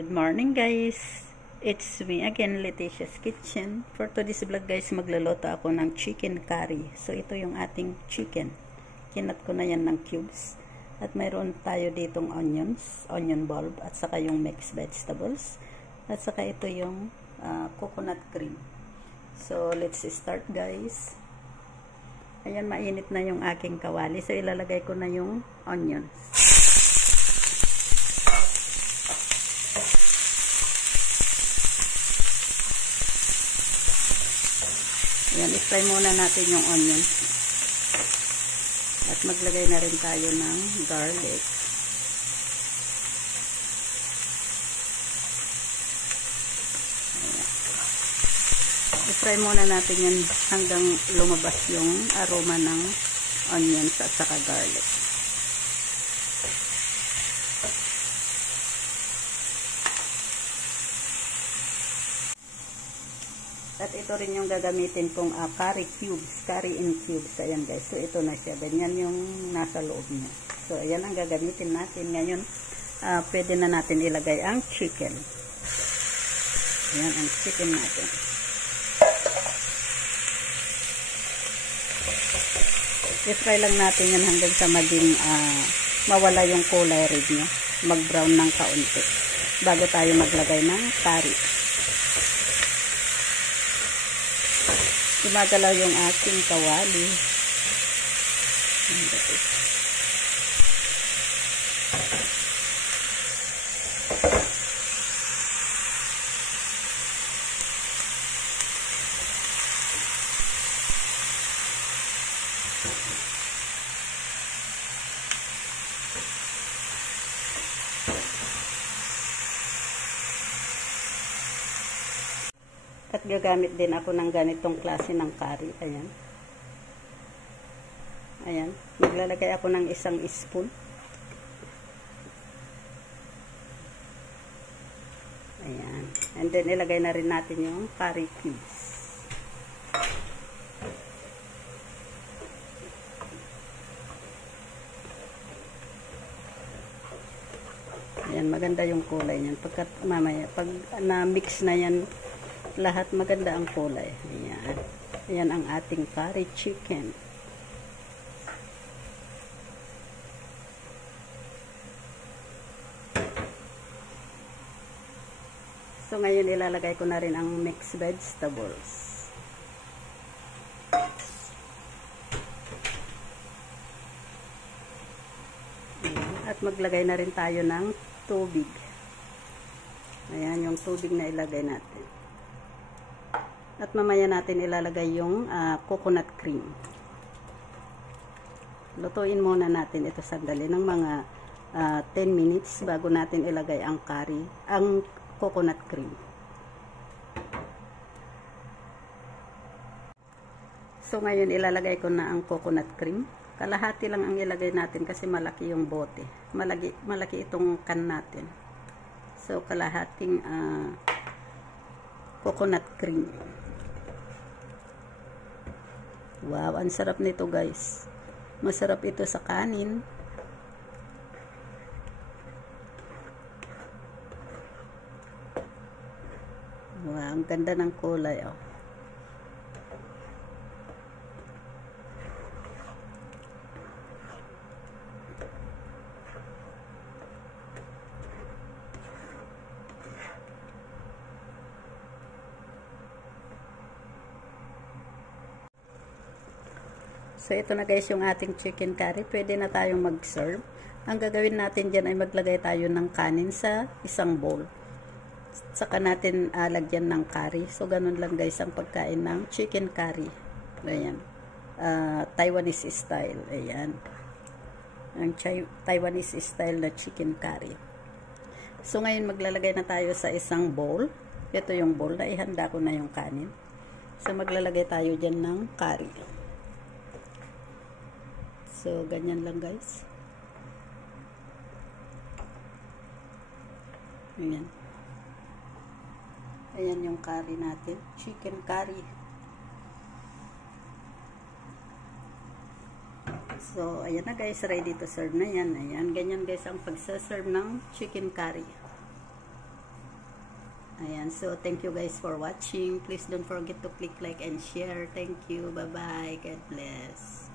Good morning guys! It's me again, Leticia's Kitchen. For today's vlog guys, magluluto ako ng chicken curry. So ito yung ating chicken. Kinat ko na yan ng cubes. At mayroon tayo ditong onions, onion bulb, at saka yung mixed vegetables. At saka ito yung coconut cream. So let's start guys. Ayan, mainit na yung aking kawali. So ilalagay ko na yung onions. Ayan, i-fry muna natin yung onion. At maglagay na rin tayo ng garlic. Ayan. I-fry muna natin yan hanggang lumabas yung aroma ng onions at saka garlic. At ito rin yung gagamitin kong curry cubes, curry in cubes. Ayan guys, so ito na siya. Ganyan yung nasa loob niya. So ayan ang gagamitin natin. Ngayon, pwede na natin ilagay ang chicken. Ayan ang chicken natin. I-fry lang natin yan hanggang sa maging mawala yung kulay red niya. Mag-brown ng kaunti. Bago tayo maglagay ng curry. Gumagalaw yung aking kawali. At gagamit din ako ng ganitong klase ng curry. Ayan. Ayan. Maglalagay ako ng 1 spoon. Ayan. And then, ilagay na rin natin yung curry cubes. Ayan. Maganda yung kulay niyan. Pagkat mamaya, pag na-mix na yan, lahat maganda ang kulay. Ayan. Ayan ang ating curry chicken. So ngayon ilalagay ko na rin ang mixed vegetables. Ayan. At maglagay na rin tayo ng tubig. Ayan yung tubig na ilagay natin. At mamaya natin ilalagay yung coconut cream. Lutuin muna natin ito sandali ng mga 10 minutes bago natin ilagay ang curry, ang coconut cream. So ngayon ilalagay ko na ang coconut cream. Kalahati lang ang ilagay natin kasi malaki yung bote. Malaki itong can natin. So kalahating coconut cream. Wow, ang sarap nito guys. Masarap ito sa kanin. Wow, ang ganda ng kulay oh. So, ito na guys yung ating chicken curry. Pwede na tayong mag-serve. Ang gagawin natin dyan ay maglagay tayo ng kanin sa isang bowl. Saka natin lagyan ng curry. So, ganun lang guys ang pagkain ng chicken curry. Ayan. Taiwanese style. Ayan. Ang Taiwanese style na chicken curry. So, ngayon maglalagay na tayo sa isang bowl. Ito yung bowl na ihanda ko na yung kanin. So, maglalagay tayo dyan ng curry. So, ganyan lang guys. Ayan. Ayan yung curry natin. Chicken curry. So, ayan na guys. Ready to serve na yan. Ayan. Ganyan guys ang pagsaserve ng chicken curry. Ayan, so thank you guys for watching. Please don't forget to click like and share. Thank you. Bye-bye. God bless.